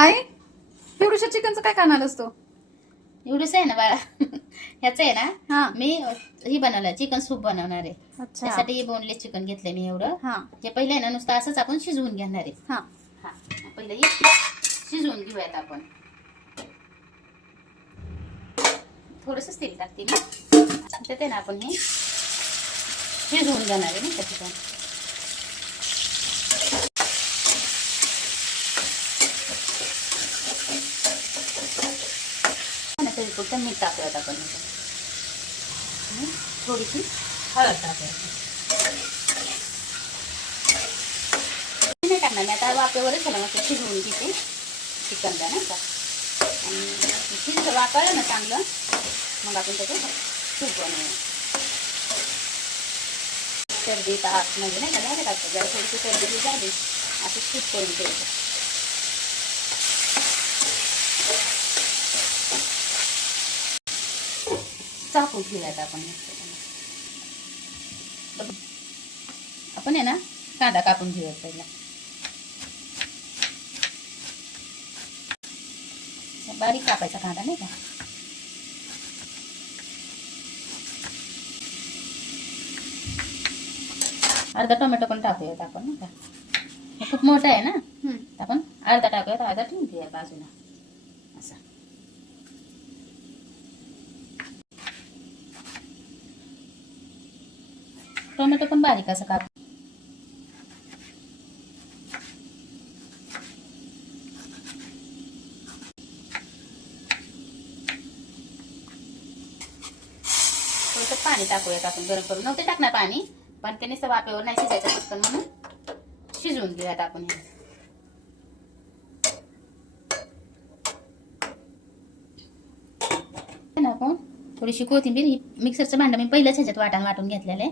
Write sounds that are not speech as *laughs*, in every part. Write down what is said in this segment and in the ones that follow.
आई एवढ्याशा चिकनचं काय करणार असतो एवढंच आहे ना बाळा. *laughs* ह्याचं आहे ना हा. मी ही बनवलं चिकन सूप बनवणार आहे. अच्छा. त्यासाठी बोनलेस चिकन घेतलंय मी एवढं. हा. जे पहिले आहे ना नुसतं असंच आपण शिजवून घेणार आहे. हा. हा. पहिलं हे शिजवून घेऊयात आपण. थोडंसंच तेल टाकते मी. त्यात आहे ना आपण हे शिजवून घेणार आहे ना त्या चिकन तरी मीठ टाकलं आपण ह्याच्यात. आणि थोडीशी हळद टाकायची नाही टाकणार मी आता वाफेवरच झालं मग शिजवून घेते. चिकनला नाही का? आणि शिज वाकळलं ना चांगलं मग आपण त्याचं सूप बनवूया. सर्दी ताप म्हणजे नाही का नाही टाकतो जरा थोडीशी सर्दी झाली असं सूप करून ठेवतो. चाकून घेऊयात आपण आपण आहे ना कांदा कापून घेऊयात पहिला. बारीक कापायचा कांदा नाही का? अर्धा टोमॅटो पण टाकूयात आपण नाही का? खूप मोठं आहे ना? आपण अर्धा टाकूयात अर्धा ठेवून घेऊया बाजूला. टोमॅटो पण बारीक असं काप. थोडंसं पाणी टाकूयात आपण गरम करून. नव्हते टाकणार पाणी पण त्याने नुसतं वाफेवर नाही शिजायचं पटकन म्हणून. शिजवून घेऊयात आपण हे आहे ना आपण थोडीशी कोथिंबीर ही मिक्सरचं भांडं मी पहिल्याच ह्याच्यात वाटण वाटून घेतलेलं आहे.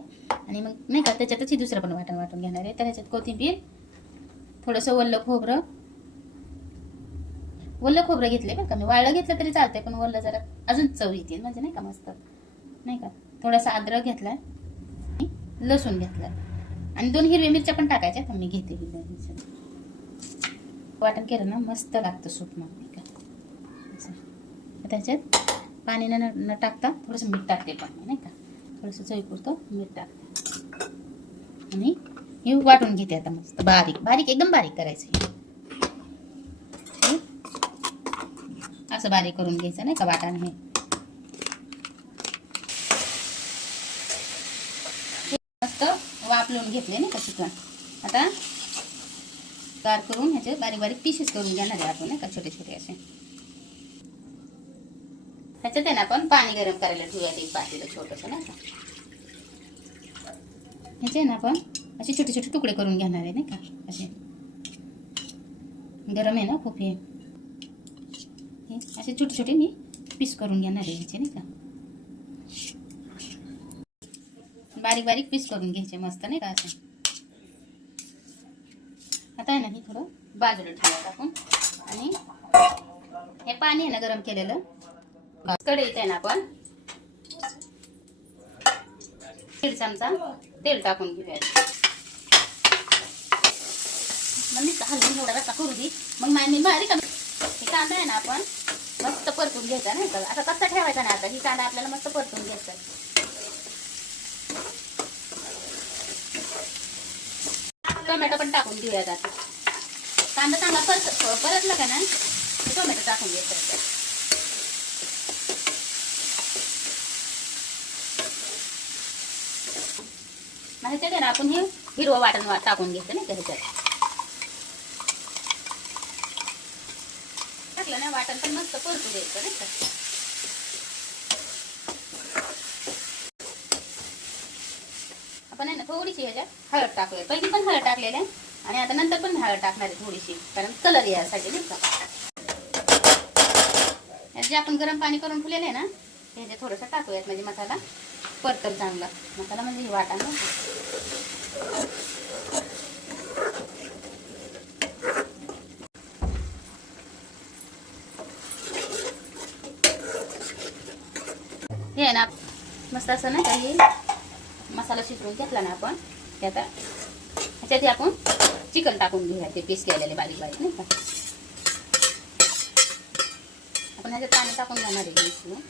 आणि मग नाही का त्याच्यातच ही दुसरं पण वाटण वाटून घेणार आहे. तर ह्याच्यात कोथिंबीर थोडंसं वल्लं खोबरं. वल्लं खोबरं घेतलं बरं का. मी वाळलं घेतलं तरी चालतंय पण वल्लं जरा अजून चव येते. म्हणजे नाही का मस्त. नाही का थोडासा अद्रक घेतला आणि लसूण घेतला आणि दोन हिरव्या मिरच्या पण टाकायच्या तर मी घेते हिरव्या मिरच्या वाटण केलं ना मस्त लागतं सूप मग नाही का. त्याच्यात पाणी न न टाकता थोडंसं मीठ टाकते पण नाही का? थोडंसं चवीपुरतं मीठ टाकते. आणि हे वाटून घेते आता मस्त बारीक बारीक एकदम बारीक करायचं असं बारीक करून घ्यायचं नाही का वाटण हे. हे मस्त वापलून घेतले नाही का चिकन. आता गार करून ह्याचे बारीक बारीक पीसेस करून घेणार आहे आपण नाही का छोटे छोटे असे. ह्याच्यात आहे ना आपण पाणी गरम करायला ठेवूयात एक पातेलं छोटंसं नाही का? ह्याचे आहे ना आपण असे छोटे छोटे तुकडे करून घेणार आहे नाही का? असे. गरम आहे ना खूप हे. हे असे छोटे छोटे मी पीस करून घेणार आहे ह्याचे नाही का? बारीक बारीक पीस करून घ्यायचे मस्त नाही का असं. आता आहे ना हे थोडं बाजूला ठेवूयात आपण. आणि हे पाणी आहे ना गरम केलेलं कढईत आहे ना आपण. दीड चमचा तेल टाकून घेऊया मग मी हलवून एवढा रस्ता करू दे मग मी बारीक हे कांदा आहे ना आपण मस्त परतून घ्यायचा नाही का? आता कच्चा ठेवायचा नाही आता. ही कांदा आपल्याला मस्त परतून घ्यायचा टोमॅटो पण टाकून घेऊयात आता. कांदा चांगला परत परतला का ना टोमॅटो टाकून घ्यायचा आणि त्याच्यात आपण हे हिरवं वाटण टाकून घ्यायचं नाही का ह्याच्यात. टाकलं ना वाटण पण मस्त परतू द्यायचं नाही का? आपण आहे ना थोडीशी ह्याच्यात हळद टाकूया. पहिली पण हळद टाकलेली आहे आणि आता नंतर पण हळद टाकणार आहे थोडीशी कारण कलर यासाठी नाही का? जे आपण गरम पाणी करून ठेवलेलं आहे ना ते ह्याच्यात थोडंसं टाकूयात म्हणजे मसाला परतर चांगला. मसाला म्हणजे हे वाटा ना हे आहे ना मस्त असं नाही काही मसाला शिजवून घेतला ना आपण. ते आता ह्याच्यात हे आपण चिकन टाकून घेऊया ते पीस केलेले बारीक बारीक नाही का. आपण ह्याच्यात पाणी टाकून जाणार आहे मिक्सला.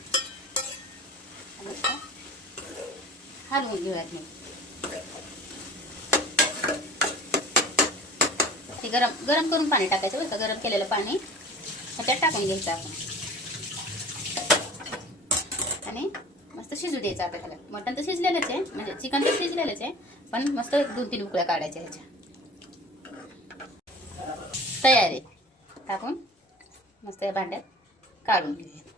हलवून घेऊयात मी. ते गरम गरम करून पाणी टाकायचं बरं का? गरम केलेलं पाणी. त्यात टाकून घ्यायचं आपण. आणि मस्त शिजू द्यायचं आता त्याला. मटण तर शिजलेलंच आहे म्हणजे चिकन तर शिजलेलंच आहे पण मस्त दोन तीन उकळ्या काढायच्या ह्याच्या. तयार आहे. टाकून मस्त या भांड्यात काढून घेऊयात